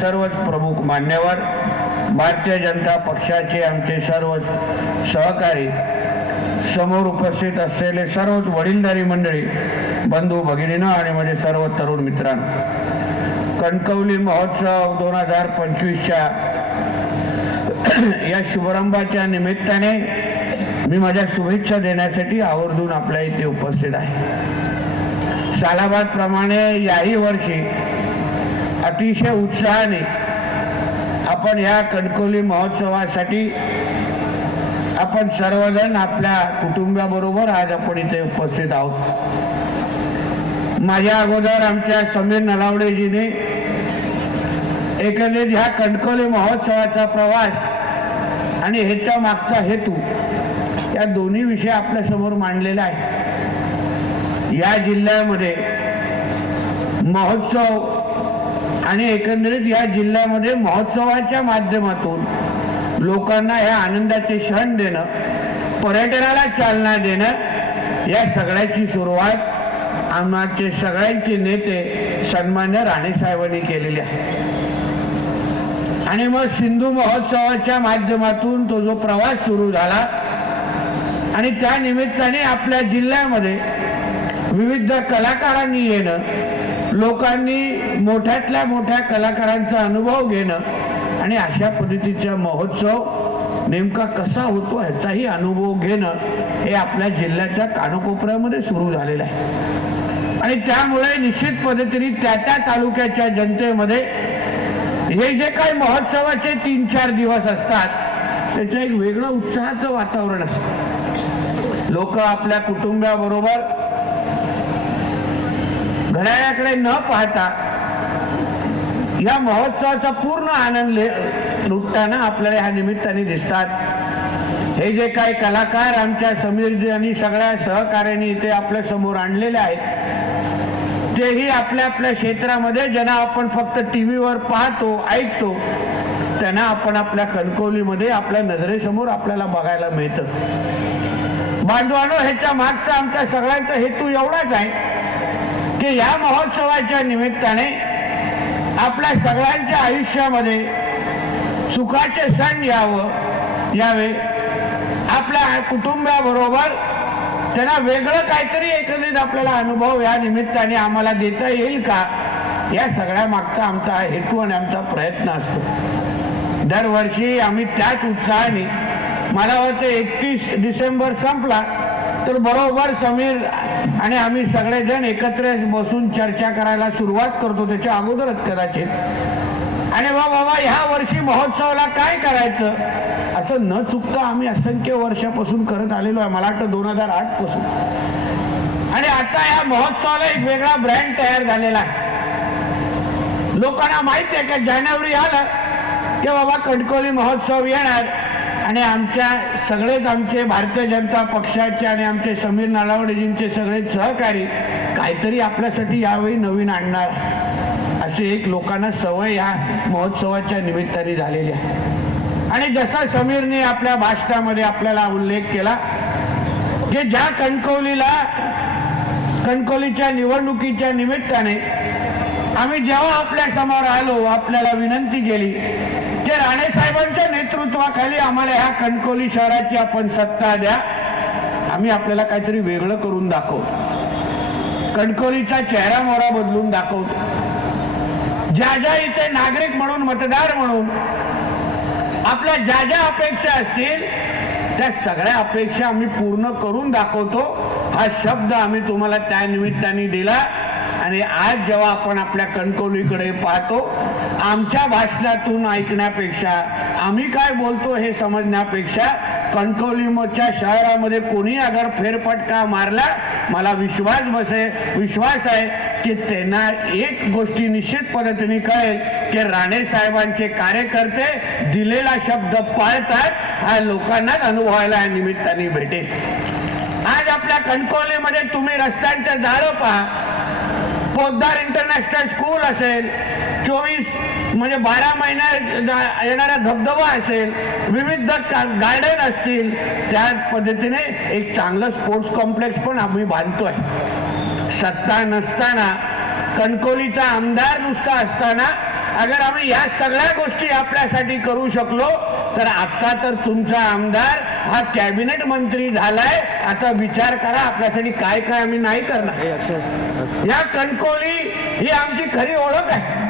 सर्वच प्रमुख मान्यवर भारतीय जनता पक्षाचे आमचे सर्व सहकारी समोर उपस्थित असलेले सर्वच वडीलधारी मंडळी बंधू भगिनीनं आणि माझे सर्व तरुण मित्रांनो कणकवली महोत्सव दोन हजार पंचवीसच्या या शुभारंभाच्या निमित्ताने मी माझ्या शुभेच्छा देण्यासाठी आवर्जून आपल्या इथे उपस्थित आहे. सालाबाद प्रमाणे याही वर्षी अतिशय उत्साहाने आपण या कणकवली महोत्सवासाठी आपण सर्वजण आपल्या कुटुंबाबरोबर आज आपण इथे उपस्थित आहोत. माझ्या अगोदर आमच्या समीर नलावडेजीने एकंदरीत ह्या कणकवली महोत्सवाचा प्रवास आणि ह्याच्या मागचा हेतू या दोन्ही विषय आपल्यासमोर मांडलेला आहे. या जिल्ह्यामध्ये महोत्सव आणि एकंदरीत या जिल्ह्यामध्ये महोत्सवाच्या माध्यमातून लोकांना ह्या आनंदाचे क्षण देणं पर्यटनाला चालना देणं या सगळ्याची सुरुवात आमचे सगळ्यांचे नेते सन्मान्य राणेसाहेबांनी केलेली आहे. आणि मग सिंधू महोत्सवाच्या माध्यमातून तो जो प्रवास सुरू झाला आणि त्या निमित्ताने आपल्या जिल्ह्यामध्ये विविध कलाकारांनी येणं लोकांनी मोठ्यातल्या मोठ्या कलाकारांचा अनुभव घेणं आणि अशा पद्धतीचा महोत्सव नेमका कसा होतो ह्याचाही अनुभव घेणं हे आपल्या जिल्ह्याच्या कानकोपऱ्यामध्ये सुरू झालेलं आहे. आणि त्यामुळे निश्चित पद्धतीने त्या त्या तालुक्याच्या जनतेमध्ये हे जे काही महोत्सवाचे तीन चार दिवस असतात त्याचं एक वेगळं उत्साहाचं वातावरण असतं. लोक आपल्या कुटुंबाबरोबर घड्याळाकडे न पाहता या महोत्सवाचा पूर्ण आनंद लुटताना आपल्याला ह्या निमित्ताने दिसतात. हे जे काही कलाकार आमच्या समीरजी आणि सगळ्या सहकार्यांनी इथे आपल्यासमोर आणलेले आहेत तेही आपल्या आपल्या क्षेत्रामध्ये ज्यांना आपण फक्त टी व्हीवर पाहतो ऐकतो त्यांना आपण आपल्या कणकवलीमध्ये आपल्या नजरेसमोर आपल्याला बघायला मिळतं. बांधवानो ह्याच्या मागचा आमच्या सगळ्यांचा हेतू एवढाच आहे की या महोत्सवाच्या निमित्ताने आपल्या सगळ्यांच्या आयुष्यामध्ये सुखाचे सण यावं यावे. आपल्या कुटुंबाबरोबर त्यांना वेगळं काहीतरी एकत्रित आपल्याला अनुभव या निमित्ताने आम्हाला देता येईल का? या सगळ्या मागचा आमचा हेतू आणि आमचा प्रयत्न असतो. दरवर्षी आम्ही त्याच उत्साहाने मला वाटतं एकतीस डिसेंबर संपला तर बरोबर समीर आणि आम्ही सगळेजण एकत्र बसून चर्चा करायला सुरुवात करतो त्याच्या अगोदरच कदाचित. आणि बा बाबा ह्या वर्षी महोत्सवाला काय करायचं? असं न चुकता आम्ही असंख्य वर्षापासून करत आलेलो आहे. मला वाटतं दोन हजार आठपासून. आणि आता ह्या महोत्सवाला एक वेगळा ब्रँड तयार झालेला आहे. लोकांना माहिती आहे का जानेवारी आलं की बाबा कणकवली महोत्सव येणार. आणि आमच्या सगळेच आमचे भारतीय जनता पक्षाचे आणि आमचे समीर नालावडेजींचे सगळे सहकारी काहीतरी आपल्यासाठी यावेळी नवीन आणणार असे एक लोकांना सवय या महोत्सवाच्या निमित्ताने झालेली आहे. आणि जसा समीरने आपल्या भाषणामध्ये आपल्याला उल्लेख केला की ज्या कणकवलीला कणकवलीच्या निवडणुकीच्या निमित्ताने आम्ही जेव्हा आपल्यासमोर आलो आपल्याला विनंती केली म्हणजे राणे साहेबांच्या नेतृत्वाखाली आम्हाला ह्या कणकोली शहराची आपण सत्ता द्या आम्ही आपल्याला काहीतरी वेगळं करून दाखवतो कणकोलीचा चेहरा मोहरा बदलून दाखवतो ज्या ज्या इथे नागरिक म्हणून मतदार म्हणून आपल्या ज्या ज्या अपेक्षा असतील त्या सगळ्या अपेक्षा आम्ही पूर्ण करून दाखवतो. हा शब्द आम्ही तुम्हाला त्या निमित्ताने दिला. आणि आज जेव्हा आपण आपल्या कणकवलीकडे पाहतो आमच्या भाषणातून ऐकण्यापेक्षा आम्ही काय बोलतो हे समजण्यापेक्षा कणकवलीच्या शहरामध्ये कोणी अगर फेरफटका मारला मला विश्वास बसे विश्वास आहे की त्यांना एक गोष्टी निश्चित पद्धतीने कळेल की राणे साहेबांचे कार्यकर्ते दिलेला शब्द पाळतात हा लोकांनाच अनुभवायला या निमित्ताने भेटेल. आज आपल्या कणकवलीमध्ये तुम्ही रस्त्यांचं जाळं पहा पोद्दार इंटरनॅशनल स्कूल असेल चोवीस म्हणजे बारा महिन्यात येणारा धबधबा असेल विविध गार्डन असतील त्या पद्धतीने एक चांगलं स्पोर्ट्स कॉम्प्लेक्स पण आम्ही बांधतोय. सत्ता नसताना कणकोलीचा आमदार नुसता असताना अगर आम्ही या सगळ्या गोष्टी आपल्यासाठी करू शकलो तर आता तर तुमचा आमदार हा कॅबिनेट मंत्री झालाय आता विचार करा आपल्यासाठी काय काय आम्ही नाही करणार. या कणकवली ही आमची खरी ओळख आहे.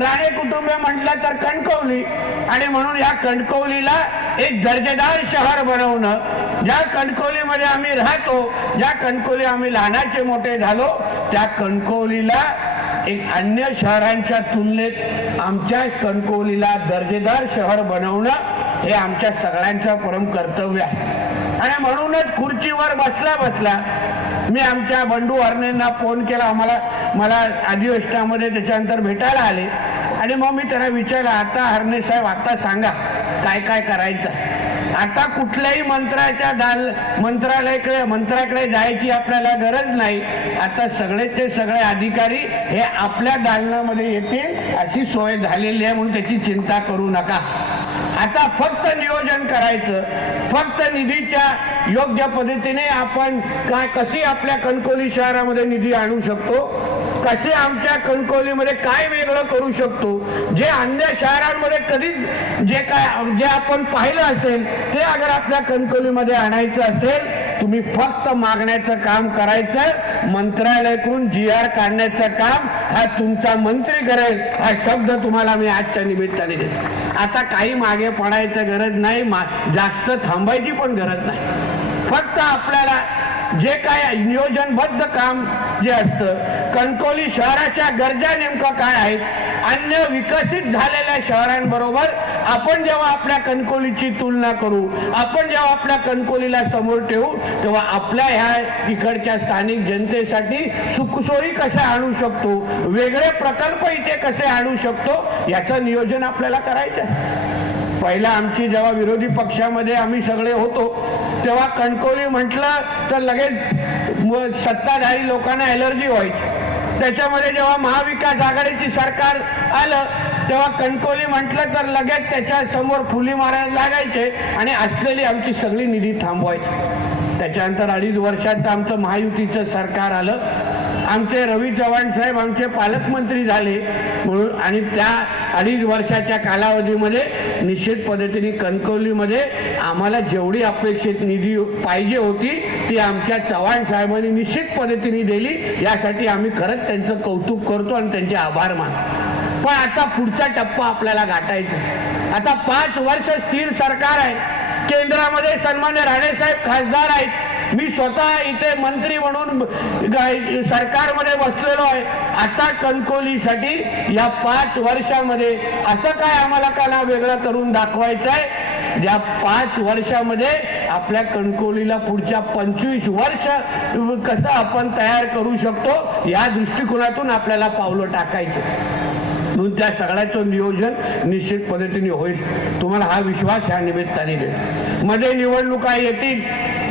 राणे कुटुंब म्हटलं तर कणकवली आणि म्हणून या कणकवलीला एक दर्जेदार शहर बनवणं. ज्या कणकवलीमध्ये आम्ही राहतो ज्या कणकवली आम्ही लहानाचे मोठे झालो त्या कणकवलीला एक अन्य शहरांच्या तुलनेत आमच्या कणकवलीला दर्जेदार शहर बनवणं हे आमच्या सगळ्यांचं परम कर्तव्य आहे. आणि म्हणूनच खुर्चीवर बसला बसला मी आमच्या बंडू हरणेंना फोन केला. आम्हाला मला अधिवेशनामध्ये त्याच्यानंतर भेटायला आले. आणि मग मी त्यांना विचारलं आता हरणे साहेब आता सांगा काय काय करायचं? आता कुठल्याही मंत्राच्या दाल मंत्रालयाकडे मंत्र्याकडे जायची आपल्याला गरज नाही. आता सगळेचे सगळे अधिकारी हे आपल्या दालनामध्ये येतील अशी सोय झालेली आहे म्हणून त्याची चिंता करू नका. आता फक्त नियोजन करायचं. फक्त निधीच्या योग्य पद्धतीने आपण काय कशी आपल्या कणकोली शहरामध्ये निधी आणू शकतो? कसे आमच्या कणकोलीमध्ये काय वेगळं करू शकतो? जे अन्य शहरांमध्ये कधीच जे काय जे आपण पाहिलं असेल ते अगर आपल्या कणकोलीमध्ये आणायचं असेल तुम्ही फक्त मागण्याचं काम करायचं मंत्रालयाकडून जी आर काढण्याचं काम हा तुमचा मंत्री करेल हा शब्द तुम्हाला मी आजच्या निमित्ताने देतो. आता काही मागे पडायचं गरज नाही जास्त थांबायची पण गरज नाही. फक्त आपल्याला जे काय नियोजनबद्ध काम जे असतं कणकोली शहराच्या गरजा नेमकं काय आहेत अन्य विकसित झालेल्या शहरांबरोबर आपण जेव्हा आपल्या कणकोलीची तुलना करू आपण जेव्हा आपल्या कणकोलीला समोर ठेवू तेव्हा आपल्या ह्या इकडच्या स्थानिक जनतेसाठी सुखसोयी कशा आणू शकतो वेगळे प्रकल्प इथे कसे आणू शकतो याचं नियोजन आपल्याला करायचं आहे. पहिला आमची जेव्हा विरोधी पक्षामध्ये आम्ही सगळे होतो तेव्हा कणकवली म्हटलं तर लगेच सत्ताधारी लोकांना एलर्जी व्हायची. त्याच्यामध्ये जेव्हा महाविकास आघाडीची सरकार आलं तेव्हा कणकवली म्हटलं तर लगेच त्याच्यासमोर फुली मारायला लागायचे आणि असलेली आमची सगळी निधी थांबवायची. त्याच्यानंतर अडीच वर्षात आमचं महायुतीचं सरकार आलं. आमचे रवी चव्हाण साहेब आमचे पालकमंत्री झाले म्हणून आणि त्या अडीच वर्षाच्या कालावधीमध्ये निश्चित पद्धतीने कणकवलीमध्ये आम्हाला जेवढी अपेक्षित निधी पाहिजे होती ती आमच्या चव्हाण साहेबांनी निश्चित पद्धतीने दिली. यासाठी आम्ही खरंच त्यांचं कौतुक करतो आणि त्यांचे आभार मानतो. पण आता पुढचा टप्पा आपल्याला गाठायचा आता पाच वर्ष स्थिर सरकार आहे. केंद्रामध्ये सन्मान्य राणेसाहेब खासदार आहेत. मी स्वतः इथे मंत्री म्हणून सरकारमध्ये बसलेलो आहे. आता कणकोलीसाठी या पाच वर्षामध्ये असं काय आम्हाला काना वेगळं करून दाखवायचं आहे या पाच वर्षामध्ये आपल्या कणकोलीला पुढच्या पंचवीस वर्ष कसं आपण तयार करू शकतो या दृष्टिकोनातून आपल्याला पावलं टाकायचं. म्हणून त्या सगळ्याचं नियोजन निश्चित पद्धतीने होईल. तुम्हाला हा विश्वास ह्या निमित्ताने देईल मध्ये निवडणुका येतील.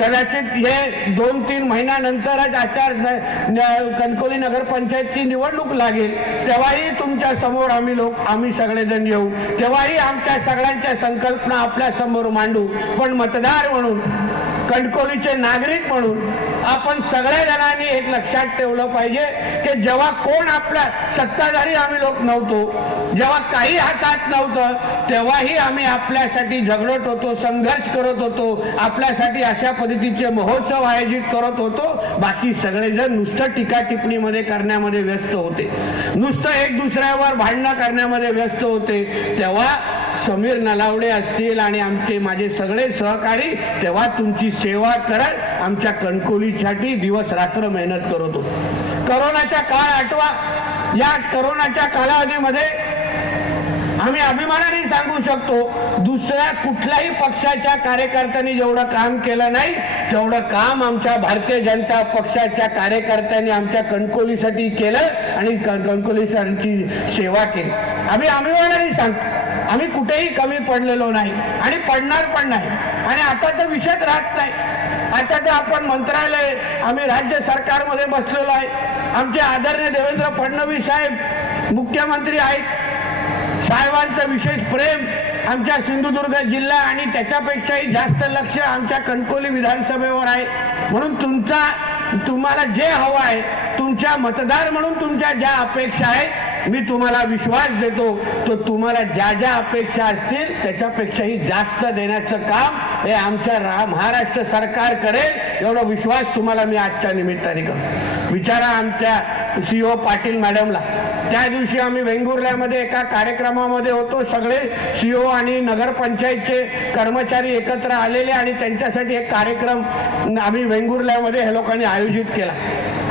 कदाचित हे दोन तीन महिन्यानंतरच आचार न- कणकवली नगरपंचायतची निवडणूक लागेल. तेव्हाही तुमच्यासमोर आम्ही लोक आम्ही सगळेजण येऊ. तेव्हाही आमच्या सगळ्यांच्या संकल्पना आपल्यासमोर मांडू. पण मतदार म्हणून कणकोलीचे नागरिक म्हणून आपण सगळ्या जणांनी एक लक्षात ठेवलं पाहिजे की जेव्हा कोण आपल्या सत्ताधारी आम्ही लोक नव्हतो जेव्हा काही हातात नव्हतं तेव्हाही आम्ही आपल्यासाठी झगडत होतो संघर्ष करत होतो आपल्यासाठी अशा पद्धतीचे महोत्सव आयोजित करत होतो. बाकी सगळेजण नुसतं टीका टिप्पणीमध्ये करण्यामध्ये व्यस्त होते. नुसतं एक दुसऱ्यावर भांडणं करण्यामध्ये व्यस्त होते. तेव्हा समीर नलावडे असतील आणि आमचे माझे सगळे सहकारी तेव्हा तुमची सेवा करत आमच्या कणकोलीसाठी दिवस रात्र मेहनत करत होतो. करोनाचा काळ आठवा. या करोनाच्या कालावधीमध्ये आम्ही अभिमानाने सांगू शकतो दुसऱ्या कुठल्याही पक्षाच्या कार्यकर्त्यांनी जेवढं काम केलं नाही तेवढं काम आमच्या भारतीय जनता पक्षाच्या कार्यकर्त्यांनी आमच्या कणकोलीसाठी केलं आणि कण- कणकोलीसाठी सेवा केली. आम्ही अभिमानाने सांगतो आम्ही कुठेही कमी पडलेलो नाही आणि पडणार पण नाही. आणि आता तर विषयच राहत नाही. आता तर आपण मंत्रालय आम्ही राज्य सरकारमध्ये बसलेलो आहे. आमचे आदरणीय देवेंद्र फडणवीस साहेब मुख्यमंत्री आहेत. साहेबांचं विशेष प्रेम आमच्या सिंधुदुर्ग जिल्हा आणि त्याच्यापेक्षाही जास्त लक्ष आमच्या कणकोली विधानसभेवर आहे. म्हणून तुमचा तुम्हाला जे हवं आहे तुमच्या मतदार म्हणून तुमच्या ज्या अपेक्षा आहेत मी तुम्हाला विश्वास देतो तो तुम्हाला ज्या ज्या अपेक्षा असतील त्याच्यापेक्षाही जास्त देण्याचं काम हे आमच्या महाराष्ट्र सरकार करेल एवढा विश्वास तुम्हाला मी आजच्या निमित्ताने करतो. विचारा आमच्या सीओ पाटील मॅडमला. त्या दिवशी आम्ही वेंगुर्ल्यामध्ये एका कार्यक्रमामध्ये होतो सगळे सीओ आणि नगरपंचायतचे कर्मचारी एकत्र आलेले आणि त्यांच्यासाठी एक कार्यक्रम आम्ही वेंगुर्ल्यामध्ये हे लोकांनी आयोजित केला.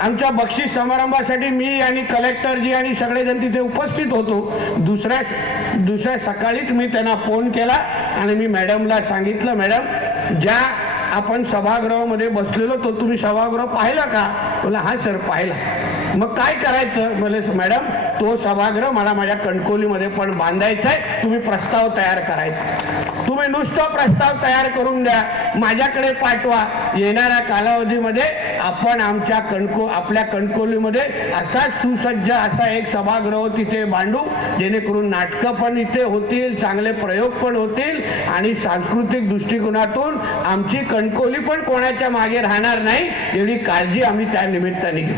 आमच्या बक्षीस समारंभासाठी मी आणि कलेक्टरजी आणि सगळेजण तिथे उपस्थित होतो. दुसऱ्या दुसऱ्या सकाळीच मी त्यांना फोन केला आणि मी मॅडमला सांगितलं मॅडम ज्या आपण सभागृहामध्ये बसलेलो तो तुम्ही सभागृह पाहिला का? बोला हा सर पाहिला. मग काय करायचं? बोले मॅडम तो सभागृह मला माझ्या कणकोलीमध्ये पण बांधायचा आहे तुम्ही प्रस्ताव तयार करायचा. तुम्ही नुसता प्रस्ताव तयार करून द्या. माझ्याकडे पाठवा. येणाऱ्या कालावधीमध्ये आपण आमच्या कणको आपल्या कणकोलीमध्ये असा सुसज्ज असा एक सभागृह तिथे मांडू जेणेकरून नाटकं पण इथे होतील चांगले प्रयोग पण होतील आणि सांस्कृतिक दृष्टिकोनातून आमची कणकोली पण कोणाच्या मागे राहणार नाही एवढी काळजी आम्ही त्या निमित्ताने घेऊ.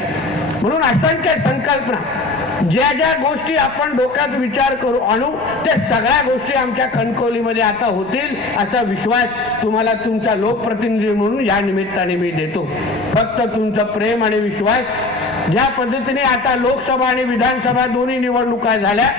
म्हणून असंख्य संकल्पना ज्या ज्या गोष्टी आपण डोक्यात विचार करू आणू त्या सगळ्या गोष्टी आमच्या कणकवलीमध्ये आता होतील असा विश्वास तुम्हाला तुमचा लोकप्रतिनिधी म्हणून या निमित्ताने मी देतो. फक्त तुमचं प्रेम आणि विश्वास ज्या पद्धतीने आता लोकसभा आणि विधानसभा दोन्ही निवडणुका झाल्या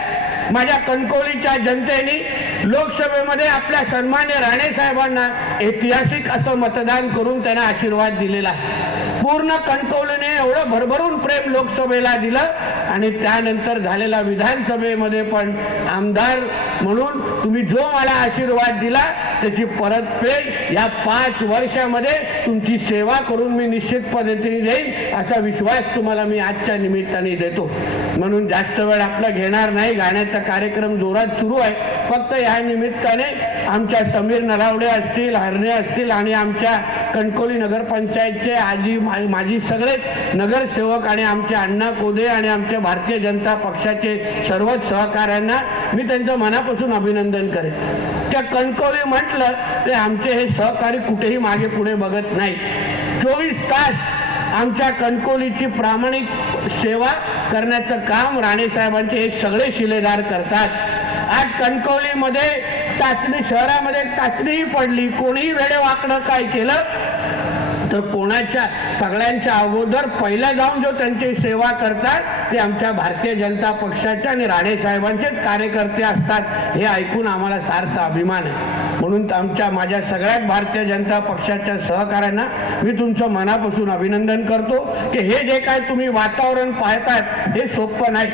माझ्या कणकवलीच्या जनतेने लोकसभेमध्ये आपल्या सन्मान्य राणे साहेबांना ऐतिहासिक असं मतदान करून त्यांना आशीर्वाद दिलेला आहे. पूर्ण कणकवलीने एवढं भरभरून प्रेम लोकसभेला दिलं आणि त्यानंतर झालेला विधानसभेमध्ये पण आमदार म्हणून तुम्ही जो मला आशीर्वाद दिला त्याची परतफेड या पाच वर्षामध्ये तुमची सेवा करून मी निश्चित पद्धतीने देईन असा विश्वास तुम्हाला मी आजच्या निमित्ताने देतो. म्हणून जास्त वेळ आपला घेणार नाही. गाण्याचा कार्यक्रम जोरात सुरू आहे. फक्त या निमित्ताने आमच्या समीर नरावडे असतील हरणे असतील आणि आमच्या कणकोली नगरपंचायतचे आजी मा- माझी सगळेच नगरसेवक आणि आमचे अण्णा कोदे आणि आमच्या भारतीय जनता पक्षाचे सर्वच सहकाऱ्यांना मी त्यांचं मनापासून अभिनंदन करेन. त्या कणकोली म्हटलं ते आमचे हे सहकारी कुठेही मागे पुढे बघत नाही चोवीस तास आमच्या कणकोलीची प्रामाणिक सेवा करण्याचं काम राणेसाहेबांचे हे सगळे शिलेदार करतात. आज कणकवलीमध्ये चाचणी शहरामध्ये चाचणीही पडली. कोणीही वेळे वाकडं काय केलं तर कोणाच्या सगळ्यांच्या अगोदर पहिल्या जाऊन जो त्यांची सेवा करतात ते आमच्या भारतीय जनता पक्षाच्या आणि राणे साहेबांचेच कार्यकर्ते असतात हे ऐकून आम्हाला सार्थ अभिमान आहे. म्हणून आमच्या माझ्या सगळ्यात भारतीय जनता पक्षाच्या सहकाऱ्यांना मी तुमचं मनापासून अभिनंदन करतो की हे जे काय तुम्ही वातावरण पाहतात हे सोपं नाही.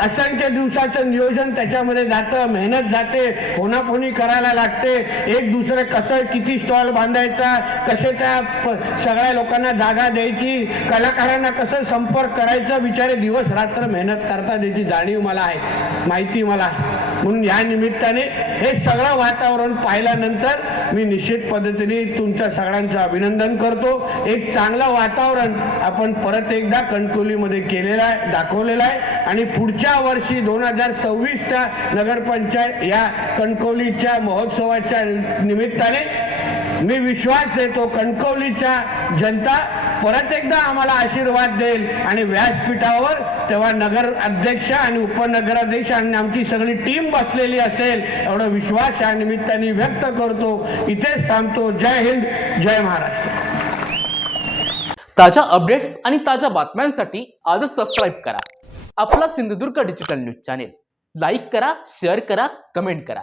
असंख्य दिवसाचं नियोजन त्याच्यामध्ये जातं मेहनत जाते फोनाफोनी करायला लागते एक दुसरं कसं किती स्टॉल बांधायचा कसे त्या प- सगळ्या लोकांना जागा द्यायची. कलाकारांना कसं संपर्क करायचा विचारे दिवस रात्र मेहनत करतात याची जाणीव मला आहे माहिती मला आहे. म्हणून या निमित्ताने हे सगळं वातावरण पाहिल्यानंतर मी निश्चित पद्धतीने तुमच्या सगळ्यांचं अभिनंदन करतो. एक चांगलं वातावरण आपण परत एकदा कणकोलीमध्ये केलेलं आहे दाखवलेलं आहे. आणि पुढच्या वर्षी दोन हजार सव्वीसच्या नगरपंचायत या कणकवलीच्या महोत्सवाच्या निमित्ताने मी विश्वास देतो कणकवलीच्या जनता परत एकदा आम्हाला आशीर्वाद देईल. आणि व्यासपीठावर तेव्हा नगर अध्यक्ष आणि उपनगराध्यक्ष आणि आमची सगळी टीम बसलेली असेल एवढा विश्वास या निमित्ताने व्यक्त करतो. इथेच थांबतो. जय हिंद जय महाराष्ट्र. ताज्या अपडेट्स आणि ताज्या बातम्यांसाठी आजच सबस्क्राईब करा. आपला Sindhudurg digital news channel like करा शेअर करा कमेंट करा.